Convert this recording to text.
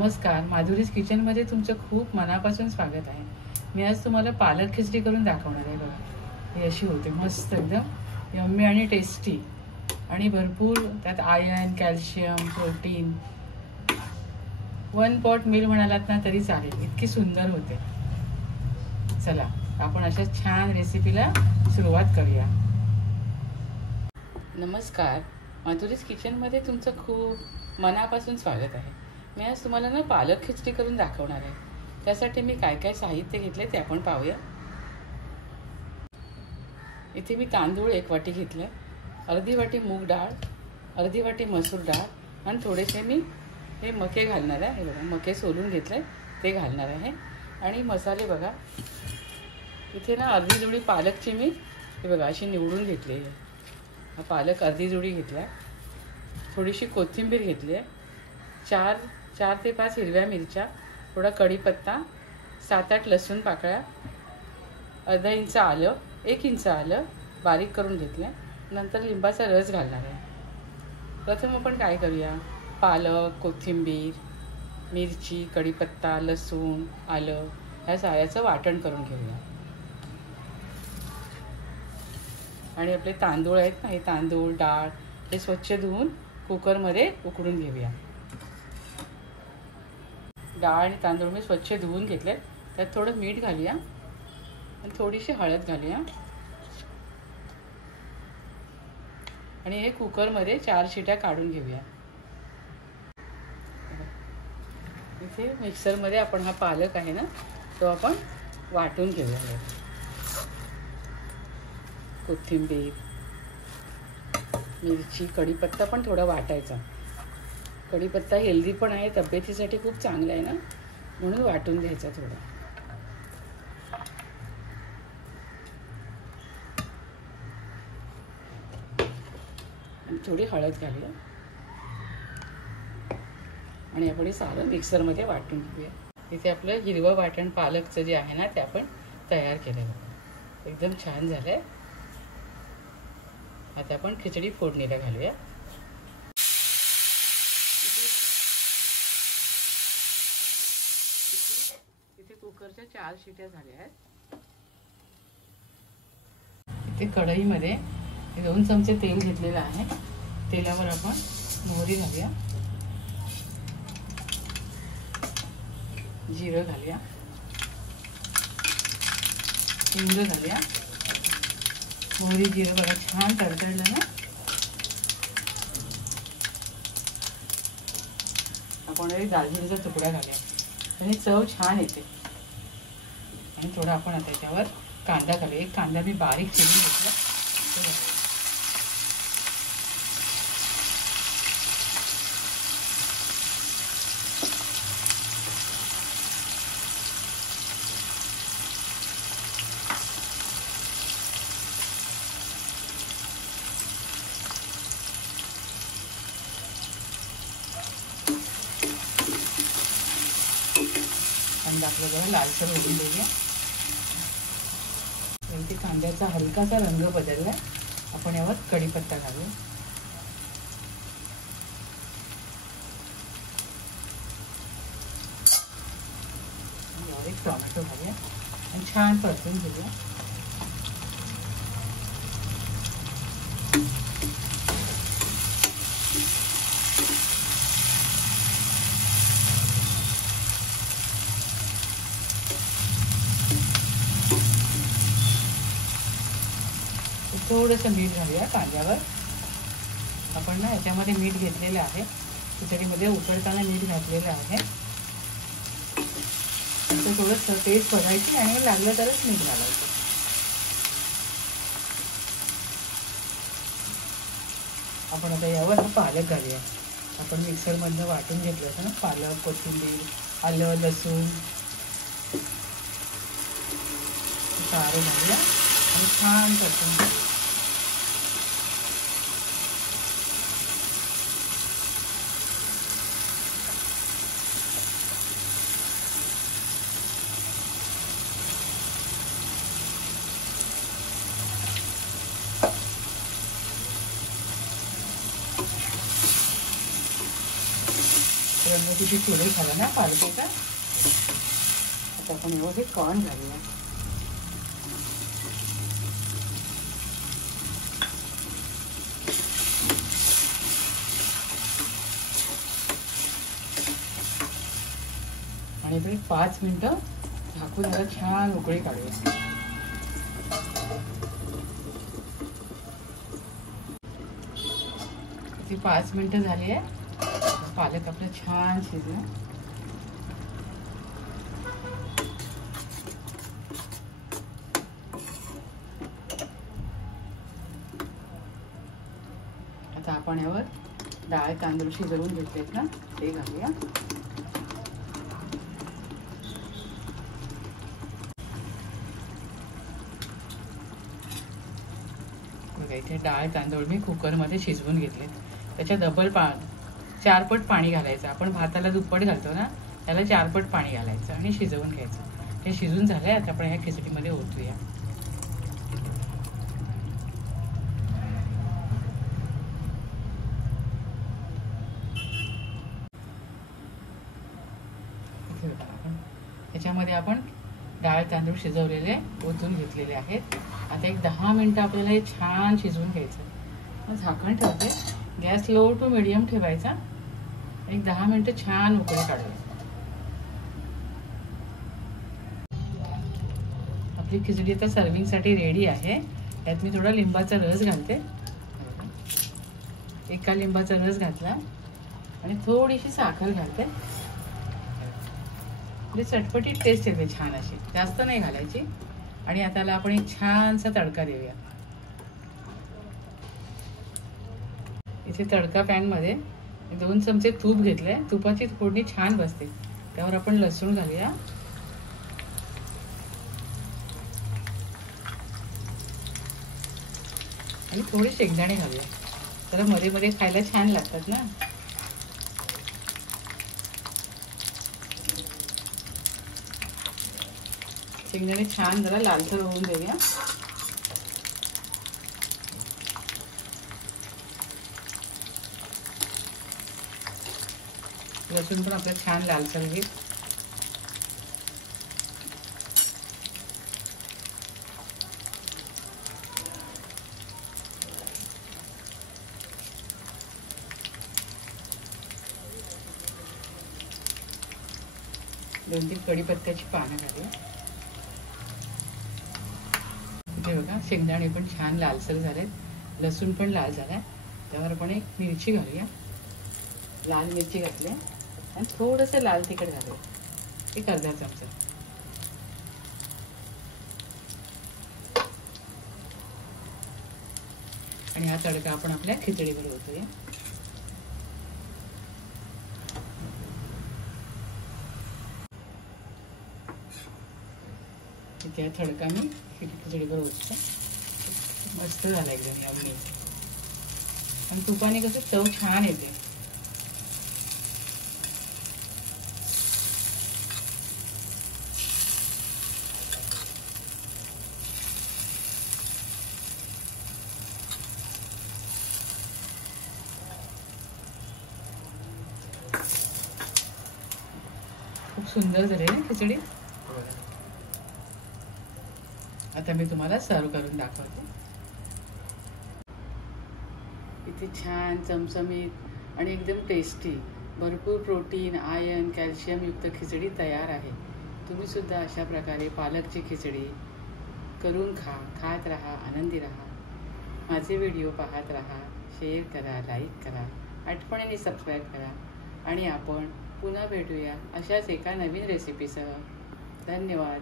नमस्कार, माधुरीज किचनमध्ये तुमचं खूप मनापासून स्वागत आहे। मी आज तुम्हाला पालक खिचडी करून दाखवणार आहे। बघा, ही अशी होते, मस्त एकदम यम्मी आणि टेस्टी आणि भरपूर त्यात iron, calcium, protein. 1 pot meal म्हणालात ना तरी चालेल, इतकी सुंदर होते। चला आपण अशा छान रेसिपीला सुरुवात करूया। नमस्कार, माधुरीज किचनमध्ये तुमचं खूप मनापासून स्वागत आहे। मी आज तुम्हाला ना पालक खिचडी करून दाखवणार आहे। त्यासाठी मी काय काय साहित्य घेतले ते आपण पाहूया। इथे मी तांदूळ 1 वाटी घेतले, अर्धी वाटी मूग डाळ, अर्धी वाटी मसूर डाळ आणि थोडेसे मी हे मके घालणार आहे। हे बघा, मके सोलून घेतले ते घालणार आहे। आणि मसाले बघा, इथे ना अर्धी जुडी पालकची मी हे बघा अशी निवडून घेतली आहे। हा पालक अर्धी जुडी घेतला, थोडीशी कोथिंबीर घेतली आहे, 4 ते 5 हिरव्या मिरच्या, थोडा कढीपत्ता, 7-8 लसूण पाकळ्या, अर्धा इंच आलं, 1 इंच आलं बारीक करून घेतलं। नंतर लिंबाचा रस घालणार आहे। प्रथम आपण काय करूया, पालक, कोथिंबीर, मिरची, कढीपत्ता, लसूण, आलं ह्या साऱ्याचं वाटण करून घेऊया। आणि आपले तांदूळ आहेत ना, हे तांदूळ डाळ हे स्वच्छ धुवून कुकरमध्ये उकडून घेऊया। डाळ आणि तांदूळ मी स्वच्छ धुवून घेतले, त्यात थोडं मीठ घालूया आणि थोडीशी हळद घालूया आणि हे कुकरमध्ये 4 शिट्या काढून घेऊया। इथे मिक्सरमध्ये आपण हा पालक आहे ना तो आपण वाटून घेऊया। कोथिंबीर, मिरची, कढीपत्ता पण थोडा वाटायचा। कढीपत्ता हेल्दी पण आहे, तब्येतीसाठी खूप चांगला आहे ना, म्हणून वाटून घ्यायचा थोडा। आणि थोडी हळद घालूया आणि आपण हे सारं मिक्सरमध्ये वाटून घेऊया। इथे आपलं हिरवं वाटण पालकचं जे आहे ना ते आपण तयार केलेलं, एकदम छान झालंय। आता आपण खिचडी फोडणीला घालूया। इथे कुकरच्या 4 शिट्या झाल्या आहेत। इथे कढईमध्ये 2 चमचे तेल घेतलेलं आहे। तेलावर आपण मोहरी घालूया, जिरं घालूया, हिंग घालूया। मोहरी जिरं बघा छान तडतडलं ना, आपण दालचिनीचा तुकडा घालूया, त्याने चव छान येते। आणि थोडा आपण आता त्याच्यावर कांदा घालूया। 1 कांदा मी बारीक चिरून घेतला, कांदा आपला जरा लालसर होऊन देऊया। इथे कांद्याचा हलकासा रंग बदललाय, आपण यावर कढीपत्ता घालूया। यावर 1 टोमॅटो घालूया आणि छान परतून घेऊया। थोडंसं मीठ घालूया कांद्यावर। आपण ना याच्यामध्ये मीठ घेतलेलं आहे, खिचडीमध्ये उकडताना मीठ घातलेलं आहे। नंतर थोडं टेस्ट बघायची आणि मग लागलं तरच मीठ घालायचं। आपण आता यावर पालक घालूया। आपण मिक्सरमधनं वाटून घेतलं होतं ना पालक, कोथिंबीर, आलं, लसूण सारं घालूया आणि छान परतून घेऊया। मोठी चुले झाला ना पालकेचा. आता आपण एवढे कॉर्न घालूया. आणि इकडे 5 मिनिटं झाकून याला छान उकळी काढूया. ती 5 मिनिटं झाली आहे. पालक आपलं छान शिजलं. आता आपण यावर डाळ तांदूळ शिजवून घेतलेत ना ते घालूया. बघा इथे डाळ तांदूळ मी कुकरमध्ये शिजवून घेतले. त्याच्या डबल 4 पट पाणी घालायचं. आपण भाताला दुप्पट घालतो ना त्याला 4 पट पाणी घालायचं आणि शिजवून घ्यायचं. हे शिजून झालंय. आता आपण ह्या खिचडीमध्ये ओतूया. ह्याच्यामध्ये आपण डाळ तांदूळ शिजवलेले ओतून घेतलेले आहेत. आता एक 10 मिनिटं आपल्याला हे छान शिजवून घ्यायचं. झाकण ठेवते. गॅस लो टू मिडियम ठेवायचा. एक 10 मिनिटं छान उकळी काढूया. आपली खिचडी आता सर्विंगसाठी रेडी आहे. यात मी थोडा लिंबाचा रस घालते. 1 लिंबाचा रस घातला आणि थोडीशी साखर घालते. म्हणजे चटपटीत टेस्ट येते छान अशी. जास्त नाही घालायची. आणि आता आपण एक छानसा तडका देऊया. इथे तडका पॅनमध्ये 2 चमचे तूप घेतले. तुपाची फोडणी छान बसते. त्यावर आपण लसूण घालूया. आणि थोडे शेंगदाणे घालूया. तर मध्ये मध्ये खायला छान लागतात ना. शेंगदाणे छान जरा लालसर होऊन देऊया. लसूण पण आपलं छान लालसर होईल. दोन 3 कढीपत्त्याची पानं घालूया. इथे बघा शेंगदाणे पण छान लालसर झालेत. लसूण पण लाल झालाय. त्यावर आपण एक मिरची घालूया. लाल मिरची घातली आणि थोडंसं लाल तिखट घालूया. एक अर्धा चमचा. आणि हा तडका आपण आपल्या खिचडीवर ओतूया. इथे तडका मी खिचडीवर ओतते. मस्त झाला एकदम यम्मी. आणि तुपाने कसं चव छान येते. खूप सुंदर झाली ना खिचडी. आता मी तुम्हाला सर्व करून दाखवते. इथे छान चमचमीत आणि एकदम टेस्टी भरपूर प्रोटीन आयर्न कॅल्शियम युक्त खिचडी तयार आहे. तुम्ही सुद्धा अशा प्रकारे पालकची खिचडी करून खात राहा, आनंदी राहा. माझे व्हिडिओ पाहत राहा, शेअर करा, लाईक करा, आठवणीने सबस्क्राईब करा. आणि आपण पुन्हा भेटूया अशाच एका नवीन रेसिपीसह. धन्यवाद.